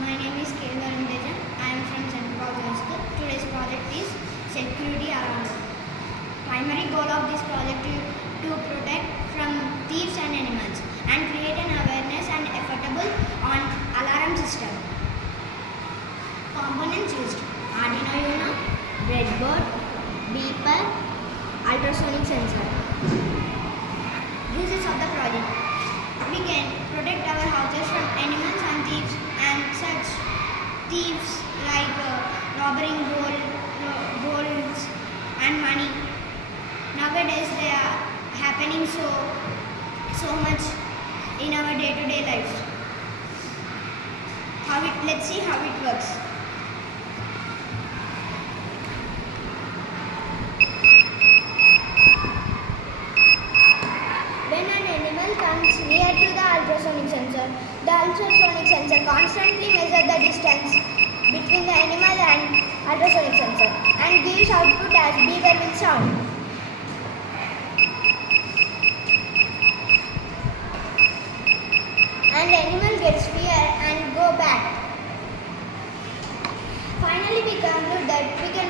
My name is K. Varundeja. I am from St.Paul High School. Today's project is security alarm. Primary goal of this project is to protect from thieves and animals and create an awareness and affordable on alarm system. Components used: Arduino Uno, breadboard, beeper, ultrasonic sensor. Uses of the project: we can protect our houses from animals and thieves, and such thieves like robbing golds and money. Nowadays they are happening so much in our day-to-day life. Let's see how it works. When an animal comes near to the ultrasonic sensor constantly measures the distance between the animal and ultrasonic sensor and gives output as beeper will sound. And the animal gets fear and go back. Finally, we conclude that we can